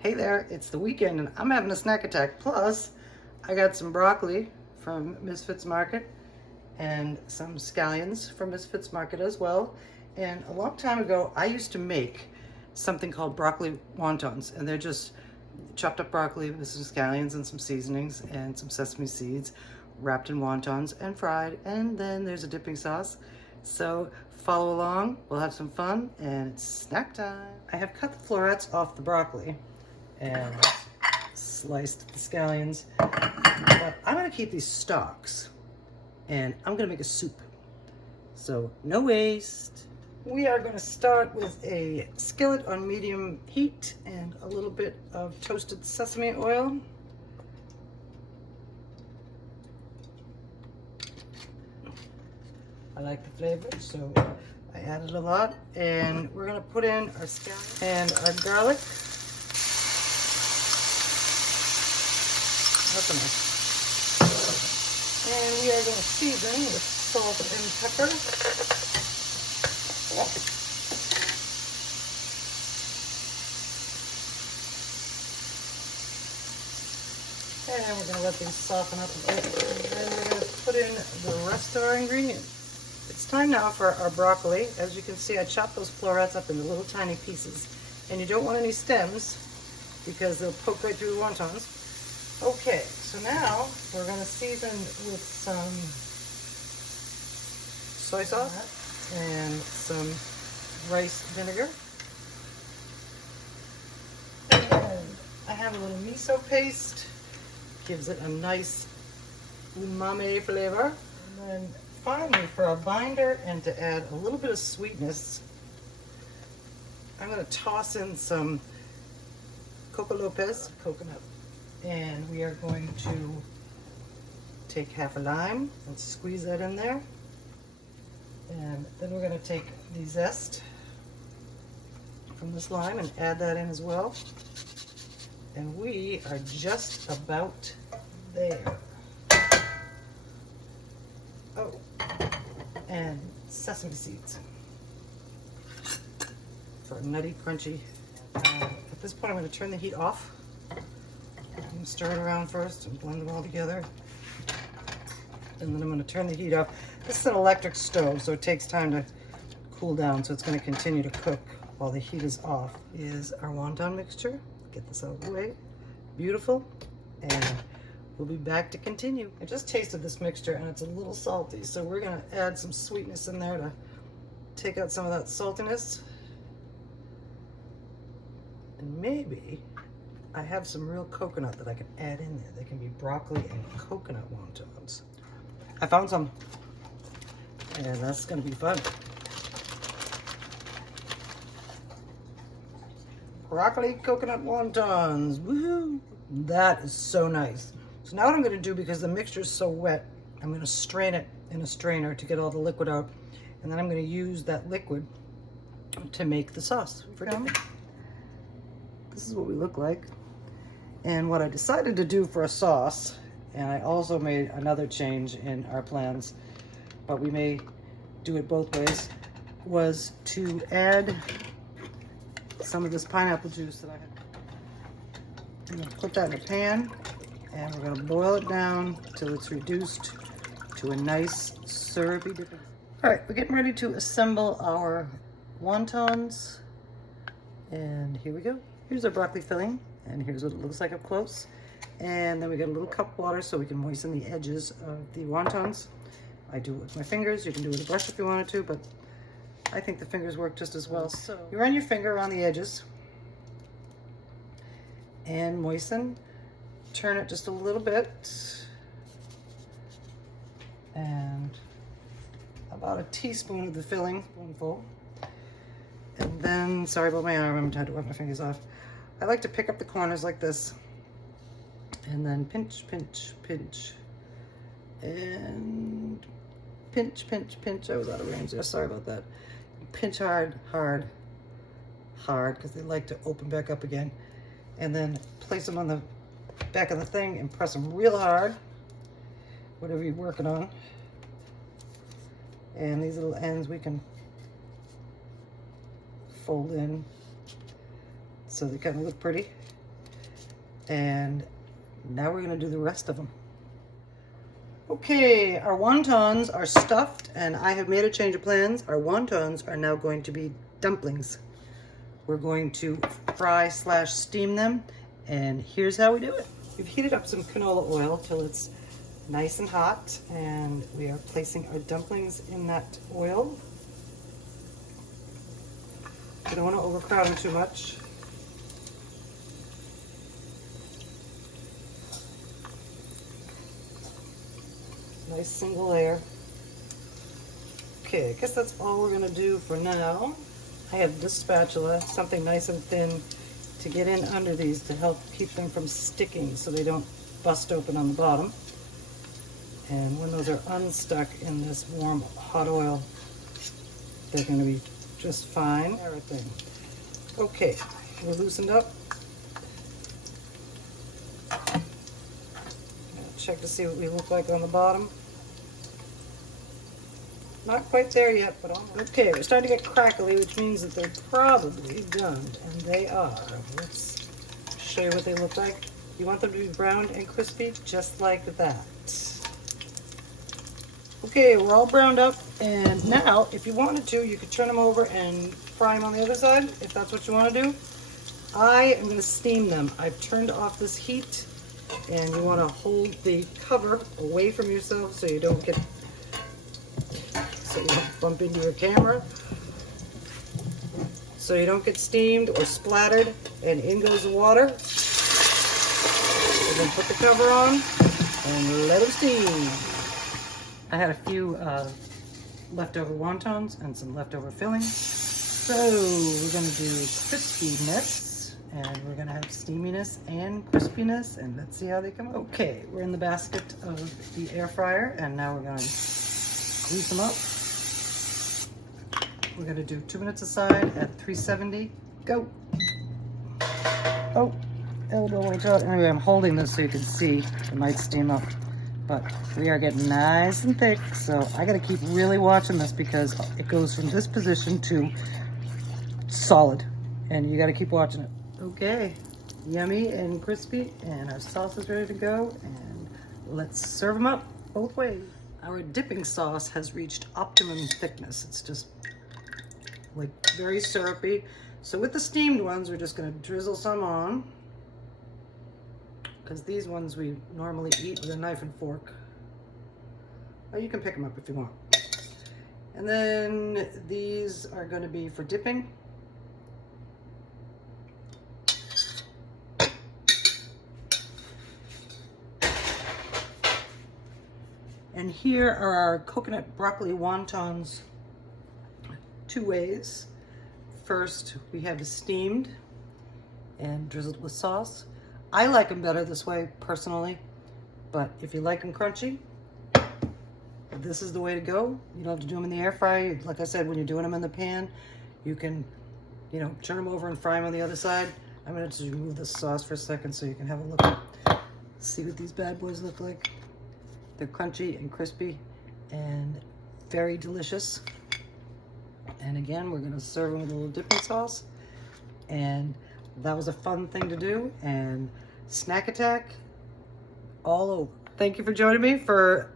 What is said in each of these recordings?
Hey there, it's the weekend and I'm having a snack attack. Plus, I got some broccoli from Misfits Market and some scallions from Misfits Market as well. And a long time ago, I used to make something called broccoli wontons, and they're just chopped up broccoli with some scallions and some seasonings and some sesame seeds wrapped in wontons and fried, and then there's a dipping sauce. So follow along, we'll have some fun, and it's snack time. I have cut the florets off the broccoli and sliced the scallions, but I'm gonna keep these stalks and I'm gonna make a soup. So no waste. We are gonna start with a skillet on medium heat and a little bit of toasted sesame oil. I like the flavor, so I added a lot. And we're gonna put in our scallions and our garlic. That's enough. And we are going to season with salt and pepper. And we're going to let these soften up a bit. And then we're going to put in the rest of our ingredients. It's time now for our broccoli. As you can see, I chopped those florets up into little tiny pieces. And you don't want any stems because they'll poke right through the wontons. Okay, so now we're going to season with some soy sauce and some rice vinegar. And I have a little miso paste, gives it a nice umami flavor. And then finally, for our binder and to add a little bit of sweetness, I'm going to toss in some Coco Lopez coconut. And we are going to take half a lime and squeeze that in there. And then we're going to take the zest from this lime and add that in as well. And we are just about there. Oh, and sesame seeds for a nutty, crunchy. At this point, I'm going to turn the heat off. I'm stir it around first and blend them all together. And then I'm going to turn the heat off. This is an electric stove, so it takes time to cool down, so it's going to continue to cook while the heat is off. Is our wonton mixture. Get this out of the way. Beautiful. And we'll be back to continue. I just tasted this mixture and it's a little salty, so we're going to add some sweetness in there to take out some of that saltiness. And maybe I have some real coconut that I can add in there. They can be broccoli and coconut wontons. I found some, and that's gonna be fun. Broccoli coconut wontons, woohoo! That is so nice. So now what I'm gonna do, because the mixture is so wet, I'm gonna strain it in a strainer to get all the liquid out, and then I'm gonna use that liquid to make the sauce for dipping. This is what we look like. And what I decided to do for a sauce, and I also made another change in our plans, but we may do it both ways, was to add some of this pineapple juice that I had. I'm going to put that in a pan, and we're going to boil it down till it's reduced to a nice syrupy dipping. All right, we're getting ready to assemble our wontons, and here we go. Here's our broccoli filling. And here's what it looks like up close. And then we got a little cup of water so we can moisten the edges of the wontons. I do it with my fingers. You can do it with a brush if you wanted to, but I think the fingers work just as well. So you run your finger around the edges and moisten. Turn it just a little bit. And about a teaspoon of the filling, spoonful. And then, sorry about my arm, I'm trying to wipe my fingers off. I like to pick up the corners like this and then pinch, pinch, pinch, and pinch, pinch, pinch. I was out of range there, sorry about that. Pinch hard, hard, hard, because they like to open back up again. And then place them on the back of the thing and press them real hard, whatever you're working on. And these little ends we can fold in so they kind of look pretty. And now we're gonna do the rest of them. Okay, our wontons are stuffed and I have made a change of plans. Our wontons are now going to be dumplings. We're going to fry / steam them, and here's how we do it. We've heated up some canola oil till it's nice and hot, and we are placing our dumplings in that oil. We don't want to overcrowd them too much. Nice single layer. Okay, I guess that's all we're gonna do for now. I have this spatula, something nice and thin to get in under these to help keep them from sticking so they don't bust open on the bottom. And when those are unstuck in this warm hot oil, they're gonna be just fine. Everything. Okay, we're loosened up. Check to see what we look like on the bottom. Not quite there yet, but almost. Okay, we're starting to get crackly, which means that they're probably done, and they are. Let's show you what they look like. You want them to be brown and crispy, just like that. Okay, we're all browned up, and now, if you wanted to, you could turn them over and fry them on the other side, if that's what you want to do. I am going to steam them. I've turned off this heat, and you want to hold the cover away from yourself so you don't bump into your camera, so you don't get steamed or splattered, and in goes the water. And then put the cover on and let them steam. I had a few leftover wontons and some leftover filling, so we're going to do crispiness, and we're going to have steaminess and crispiness, and let's see how they come out. Okay, we're in the basket of the air fryer, and now we're going to grease them up. We're going to do 2 minutes aside at 370. Go. Oh, elbow went out. Anyway, I'm holding this so you can see. It might steam up. But we are getting nice and thick, so I got to keep really watching this because it goes from this position to solid. And you got to keep watching it. Okay, yummy and crispy, and our sauce is ready to go. And let's serve them up both ways. Our dipping sauce has reached optimum thickness. It's just like very syrupy. So with the steamed ones, we're just going to drizzle some on, because these ones we normally eat with a knife and fork. Or you can pick them up if you want. And then these are going to be for dipping. And here are our coconut broccoli wontons 2 ways. First, we have the steamed and drizzled with sauce. I like them better this way, personally, but if you like them crunchy, this is the way to go. You don't have to do them in the air fryer. Like I said, when you're doing them in the pan, you can, turn them over and fry them on the other side. I'm gonna just remove the sauce for a second so you can have a look at, see what these bad boys look like. They're crunchy and crispy and very delicious. And again, we're gonna serve them with a little dipping sauce. And that was a fun thing to do, and snack attack all over. Thank you for joining me for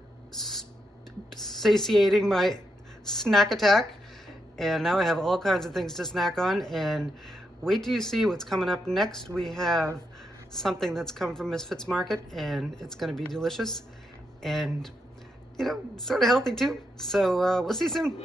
satiating my snack attack. And now I have all kinds of things to snack on, and wait till you see what's coming up next. We have something that's come from Misfits Market, and it's gonna be delicious and sort of healthy too. So we'll see you soon.